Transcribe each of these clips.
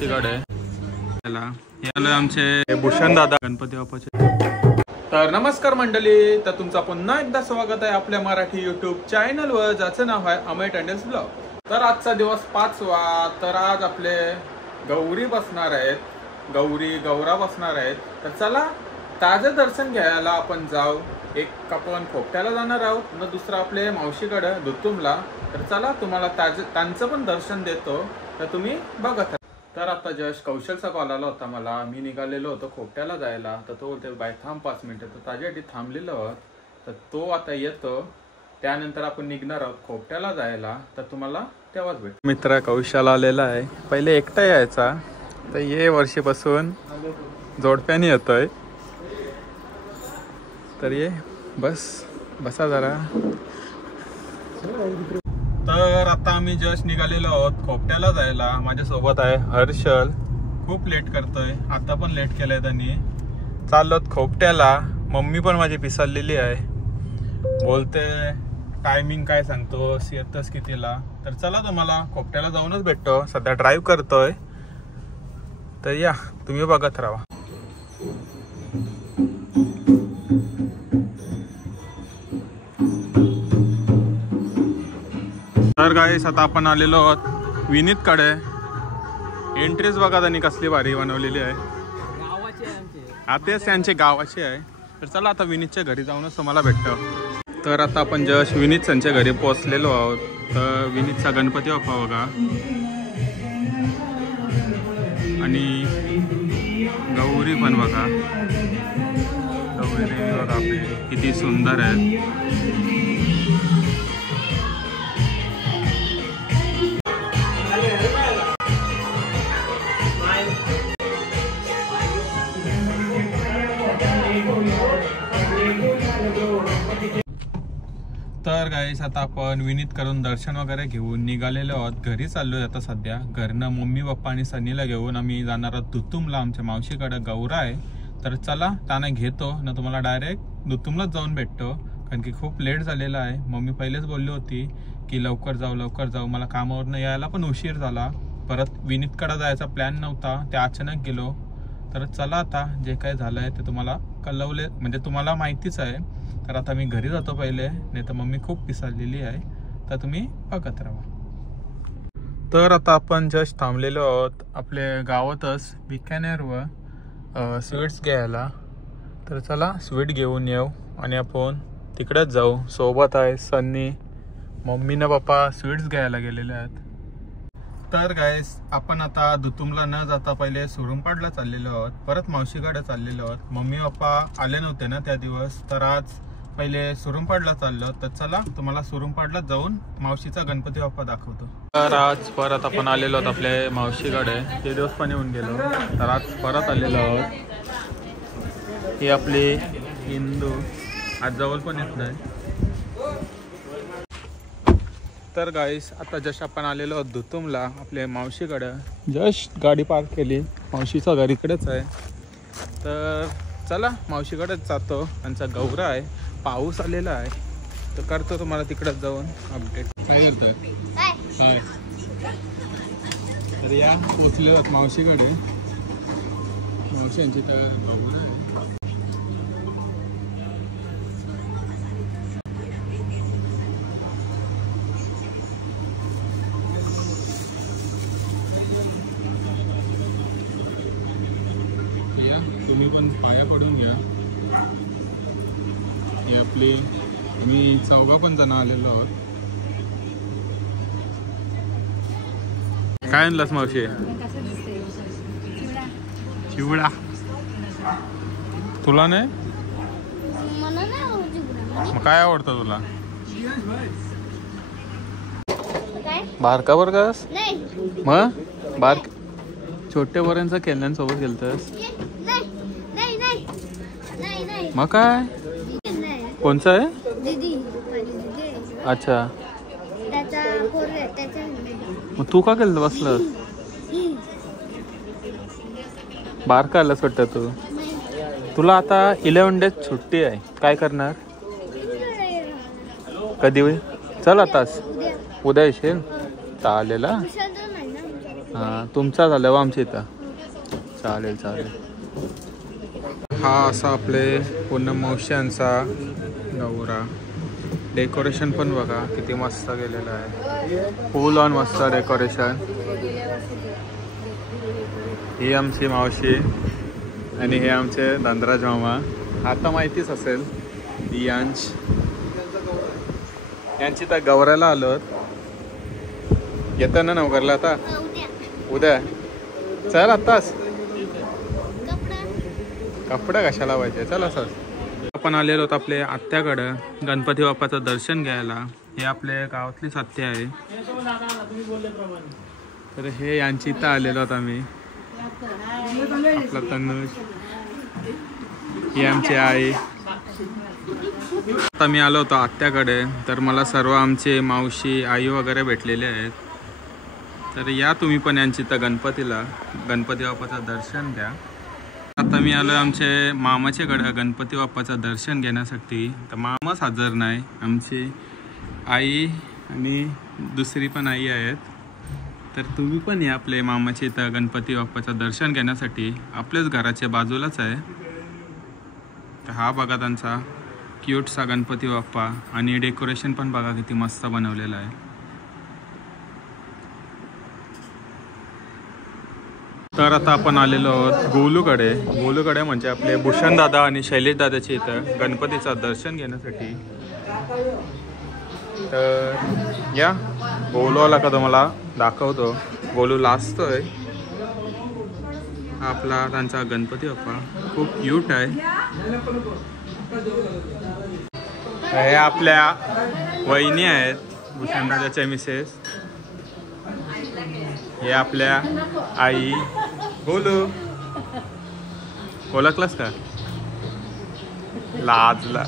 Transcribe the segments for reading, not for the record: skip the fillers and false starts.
मावशीकडे याला आमचे भूषण दादा गणपती बाप्पाचे। तर नमस्कार मंडळी, तर तुमचा पुन्हा एकदा स्वागत आहे आपल्या मराठी यूट्यूब चॅनलवर, ज्याचं नाव आहे अमय टँडल्स ब्लॉग। तर आजचा दिवस 5वा, तर आज आपले गौरी बसणार आहेत, गौरा बसणार आहेत। तर चला ताजं दर्शन घ्यायला आपण जाऊ। एक आपण खोपट्याला जाणार आहोत न दुसरा आपले मावशीकडे दुतुमला। तर चला तुम्हाला त्यांचं पण दर्शन देतो, तर तुम्ही बघत। तर आता जस्ट कौशलचा कॉल आला होता मला, मी निघालेलो होतो खोपट्याला जायला। तर तो बोलते बाय थांब 5 मिनिटं, तर त्याच्यासाठी थांबलेलो आहोत। तर तो आता येतो, त्यानंतर आपण निघणार आहोत खोपट्याला जायला। तर तुम्हाला तेव्हाच भेट। मित्र कौशल आलेला आहे, पहिले एकटा यायचा, तर ये वर्षीपासून जोडप्याने येतोय। तर ये बसा जरा। तर आता आम्ही जस्ट निघालेलो आहोत खोपट्याला जायला। माझ्यासोबत आहे हर्षल, खूप लेट करतोय, आता पण लेट केलंय त्यांनी। चाललोत खोपट्याला, मम्मी पण माझी पिसाळलेली आहे, बोलते टायमिंग काय सांगतो येतच कितीला। तर चला तुम्हाला खोपट्याला जाऊनच भेटतो, सध्या ड्राईव्ह करतोय। तर या तुम्ही बघत राहा। तर गाईस आता आपण आलेलो आहोत विनीतकडे। एंट्रीज बघा त्यांनी कसली भारी बनवलेली आहे, आतेच त्यांचे गावाचे आहे। तर चला आता विनीतच्या घरी जाऊनच तुम्हाला भेटतं। तर आता आपण जस्ट विनीत त्यांच्या घरी पोहोचलेलो आहोत। तर विनीतचा गणपती बाप्पा बघा, आणि गौरी पण बघा, गौरी देवी बघा आपली किती सुंदर आहे। तर गाईस आता आपण विनीत करून दर्शन वगैरे घेऊन निघालेलो आहोत, घरी चाललोय आता सध्या। घरनं मम्मी पप्पा आणि सनीला घेऊन आम्ही जाणार आहोत दुतुमला, आमच्या मावशीकडे गौरा आहे। तर चला त्यांना घेतो ना, तुम्हाला डायरेक्ट दुतुमलाच जाऊन भेटतो, कारण की खूप लेट झालेला आहे। मम्मी पहिलेच बोलली होती की लवकर जाऊ, मला कामावरनं यायला पण उशीर झाला। परत विनीतकडे जायचा प्लॅन नव्हता, ते अचानक गेलो। तर चला आता जे काय झालंय ते तुम्हाला कळवले, म्हणजे तुम्हाला माहितीच आहे। तर आता मी घरी जातो पहिले, नाही तर मम्मी खूप पिसाळलेली आहे। तर तुम्ही बघत राहा। तर आता आपण जस्ट थांबलेलो आहोत आपल्या गावातच बिकानेरवर स्वीट्स घ्यायला। तर चला स्वीट घेऊन येऊ आणि आपण तिकडेच जाऊ। सोबत आहे सन्नी, मम्मी ना पप्पा स्वीट्स घ्यायला गेलेले आहेत। तर गाईस आपण आता दुतुमला न जाता पहिले सुरुंपाडला चाललेलो आहोत, परत मावशीकडे चाललेलो आहोत। मम्मी पप्पा आले नव्हते ना त्या दिवस, तर आज पहिले सुरुंपाडला चाललो। तर चला तुम्हाला सुरुंपाडला जाऊन मावशीचा गणपती बाप्पा दाखवतो। तर आज परत आपण आलेलो आहोत आपल्या मावशीकडे, ते दिवस पण येऊन गेलो, तर आज परत आलेलो आहोत। ही आपली हिंदू आज जवळ पण येत नाही। तर गाईस आता जस्ट आपण आलेलो आहोत दुतुमला आपल्या मावशीकडे, जस्ट गाडी पार्क केली, मावशीचं घर इकडेच आहे। तर चला मावशीकडेच जातो, त्यांचा गौरा आहे, पाऊस आलेला आहे, तर करतो तुम्हाला तिकडेच जाऊन अपडेट। काय करतोय काय? तर या पोचले आहोत मावशीकडे, मावशींची तर तुम्ही पण पाया पडून घ्या। हे आपली मी चौघा पण जण आलेलो आहोत। काय आणलास मावशी? चिवडा तुला नाही? मग काय आवडतं तुला? बारका बरगास मग बारक छोट्या बऱ्यांचा खेळण्यांसोबत गेलतस मग काय? कोणचं आहे? अच्छा, मग तू का केलं बसलं? बारका आलास वाटतं तू। तुला आता 11 डेज सुट्टी आहे, काय करणार? कधी होईल? चल आताच उद्या येशील? चालेल। हां तुमचा झालं वा आमच्या इथं. चालेल चालेल. हा असा आपले पूर्ण मावश्यांचा गौरा. डेकोरेशन पण बघा किती मस्त केलेलं आहे. फुल ऑन मस्त डेकोरेशन. ही आमची मावशी आणि हे आमचे धनराज मामा. आता माहितीच असेल यांच यांची तर गौराला आलो. येतं ना नवघरला आता उद्या. चल आत्ताच कपडा कशाला पाहिजे. चल असंच आपण आलेलो आहोत आपल्या आत्याकडं गणपती बाप्पाचं दर्शन घ्यायला. हे आपल्या गावातलीच आत्या आहे. तर हे यांची इथं आलेलो आहोत आम्ही. आपला तनुज, ही आमची आई. आता मी आलो होतो आत्याकडे. तर मला सर्व आमचे मावशी आई वगैरे भेटलेले आहेत. तर या तुम्ही पण यांची तर गणपतीला गणपती बाप्पाचं दर्शन घ्या. आता मी आलो आमचे मामाच्याकडे गणपती बाप्पाचं दर्शन घेण्यासाठी. तर मामाच हजर नाही, आमची आई आणि दुसरी पण आई आहेत. तर तुम्ही पण या आपले मामाच्या इथं गणपती बाप्पाचं दर्शन घेण्यासाठी. आपल्याच घराच्या बाजूलाच आहे. तर हा बघा त्यांचा क्यूटसा गणपती बाप्पा. आणि डेकोरेशन पण बघा किती मस्त बनवलेलं आहे. तर आता आपण आलेलो आहोत गोलूकडे. गोलूकडे म्हणजे आपले भूषण दादा आणि शैलेश दादाच्या इथं गणपतीचं दर्शन घेण्यासाठी. तर या गोलू आला का तुम्हाला दाखवतो. गोलू लाजतोय. आपला त्यांचा गणपती बाप्पा खूप क्यूट आहे. हे आपल्या वहिनी आहेत भूषण दादाच्या मिसेस. हे आपल्या आई. गोलू ओळखलास का? लाजला.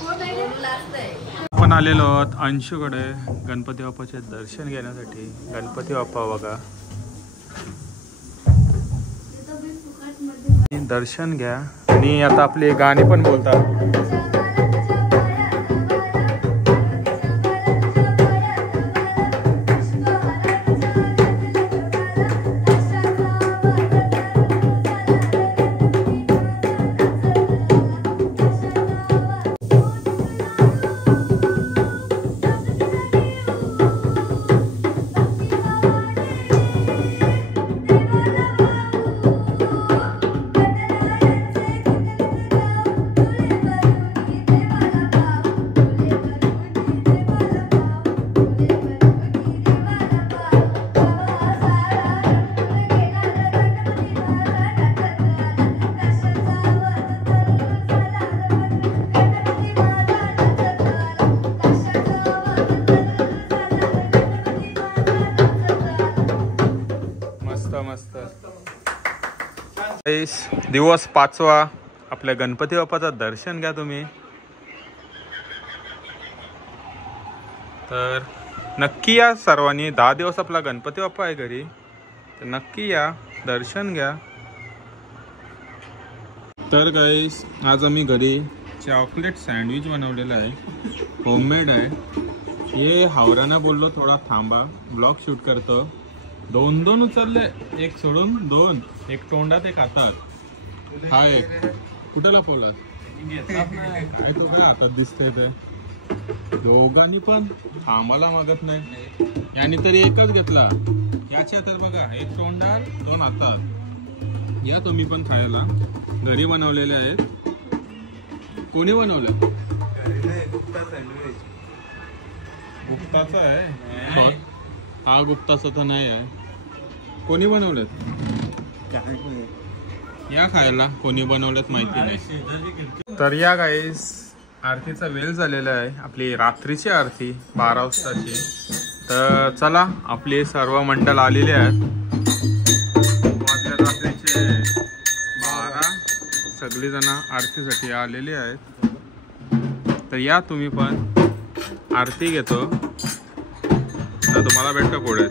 आपण आलेलो आहोत अंशूकडे गणपती बाप्पाचे दर्शन घेण्यासाठी. गणपती बाप्पा बघा. दर्शन घ्या आणि आता आपली गाणी पण बोलतात. दिवस 5वा आपल्या गणपती बाप्पाचं दर्शन घ्या तुम्ही. तर नक्की या सर्वांनी. 10 दिवस आपला गणपती बाप्पा आहे घरी. तर नक्की या दर्शन घ्या. तर गाईस आज आम्ही घरी चॉकलेट सँडविच बनवलेला आहे. होममेड आहे. हे हावराना बोललो थोडा थांबा ब्लॉग शूट करतो. 2 उचलले. एक सोडून 2. एक तोंडात एक हातात. हा एक कुठे लपवलास? काय तो काय हातात दिसतंय ते. दोघांनी पण थांबायला मागत नाही. याने तरी एकच घेतला. याच्या तर बघा एक तोंडात 2 हातात. या तुम्ही पण खायला. घरी बनवलेले आहेत. कोणी बनवलं? गुप्ताचा आहे. हा गुप्ताचा तर नाही आहे. कोणी बनवलेत? या खायला कोणी बनवलेत माहिती नाही. तर या गाईस आरतीचा वेळ झालेला आहे. आपली रात्रीची आरती 12 वाजताची. तर चला आपले सर्व मंडळ आलेले आहेत. रात्रीचे 12 सगळीजण आरतीसाठी आलेली आहेत. तर या तुम्ही पण आरती घेतो. तर तुम्हाला भेटतो पुढे.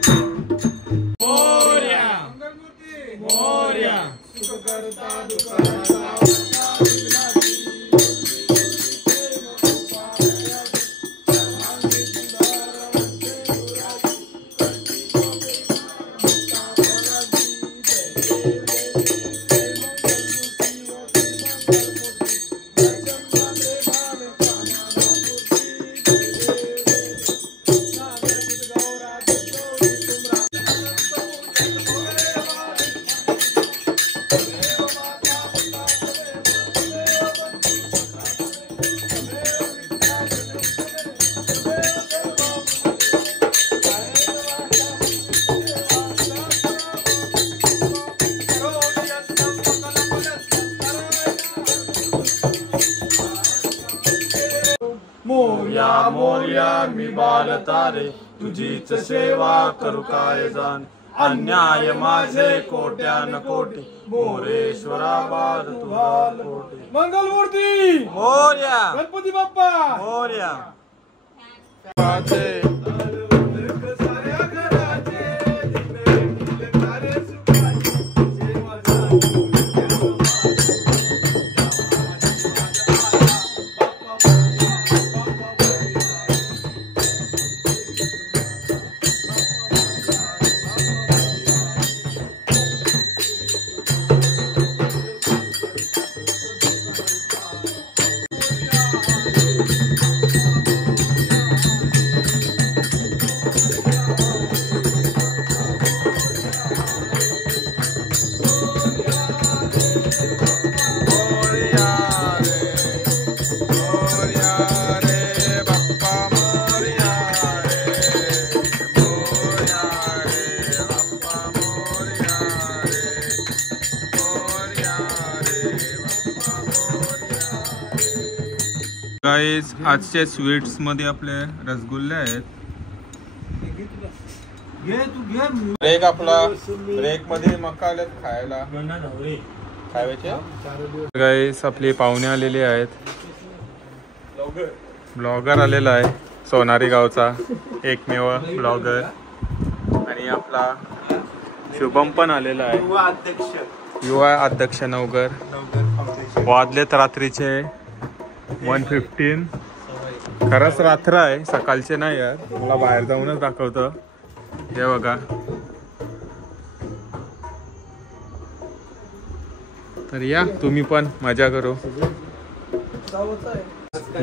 मोरया मोरया मी बाल तारे तुझीच सेवा करू काय जाण अन्याय माझे कोट्यान कोटी मोरेश्वरा बाद तुझा कोटी मंगलमूर्ती मोरया गणपती बाप्पा मोरया गाईस आजच्या स्वीट्स मध्ये आपले रसगुल्ले आहेत. ब्रेक आपला ब्रेक मध्ये मका आलेत खायला खायचे. गाईस आपली पाहुणे आलेली आहेत. ब्लॉगर आलेला आहे सोनारी गावचा एकमेव ब्लॉगर आणि आपला शुभम पण आलेला आहे युवा अध्यक्ष नवगर. वाजलेत रात्रीचे 1:15. खरंच रात्र आहे सकाळचे नाही यार मला बाहेर जाऊनच दाखवतं. हे बघा तर या तुम्ही पण मजा करू.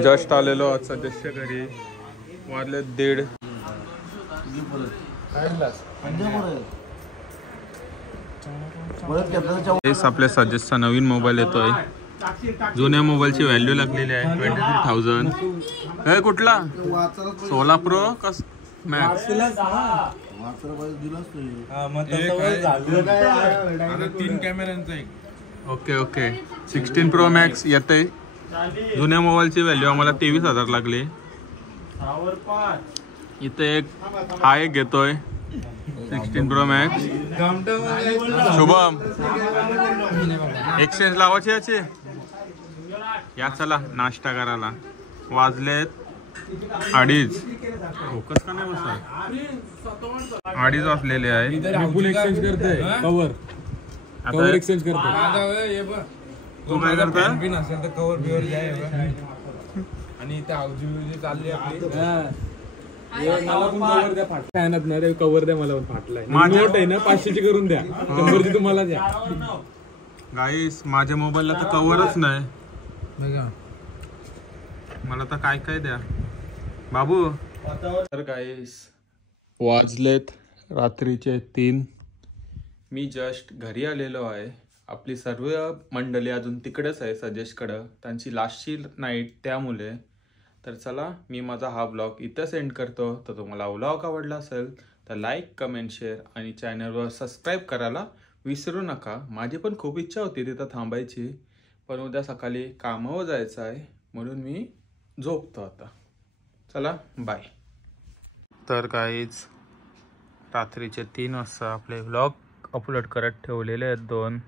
जस्ट आलेलो आज सदस्य घरी. वाजले 1:30. आपल्या सजेस्टचा नवीन मोबाईल येतोय. जुन्या मोबाईलची व्हॅल्यू लागलेली आहे 23,000. कुठला 16 प्रो कस मॅक्स 3 कॅमेऱ्यांचा एक. ओके 16 प्रो मॅक्स येते. जुन्या मोबाईलची व्हॅल्यू आम्हाला 23,000 लागली. इथे एक हा एक घेतोय 16 प्रो मॅक्स. शुभम एक्सचेंज लावायची याची या चला नाश्ता करायला. वाजलेत 2:30. फोकस का नाही बसत. 2:30 वाजलेले आहे. फुल एक्सचेंज करतोय कवर एक्सचेंज करतोय. तू काय करता पिन असेल तर कवर बिवर द्या. आणि त्या औजी चालली आपली मला पण कवर द्या. फाटला आहे ना रे कवर द्या मला पण फाटलाय. नोट आहे ना 500ची करून द्या 100ची तुम्हाला द्या. गाईस माझ्या मोबाईलला तर कवरच नाही. मला तर काय काय द्या बाबू. तर गाईस वाजलेत रात्रीचे 3. मी जस्ट घरी आलेलो आहे. आपली सर्व मंडळी अजून तिकडेच आहे सजेशकडं. त्यांची लास्टची नाईट त्यामुळे. तर चला मी माझा हा ब्लॉग इथं सेंड करतो. तर तुम्हाला ब्लॉग आवडला असेल तर लाईक कमेंट शेअर आणि चॅनलवर सबस्क्राईब करायला विसरू नका. माझी पण खूप इच्छा होती तिथं थांबायची पण उद्या सकाळी कामावर जायचं आहे म्हणून मी झोपतो आता. चला बाय. तर काहीच रात्रीचे 3 वाजता आपले व्लॉग अपलोड करत ठेवलेले आहेत 2.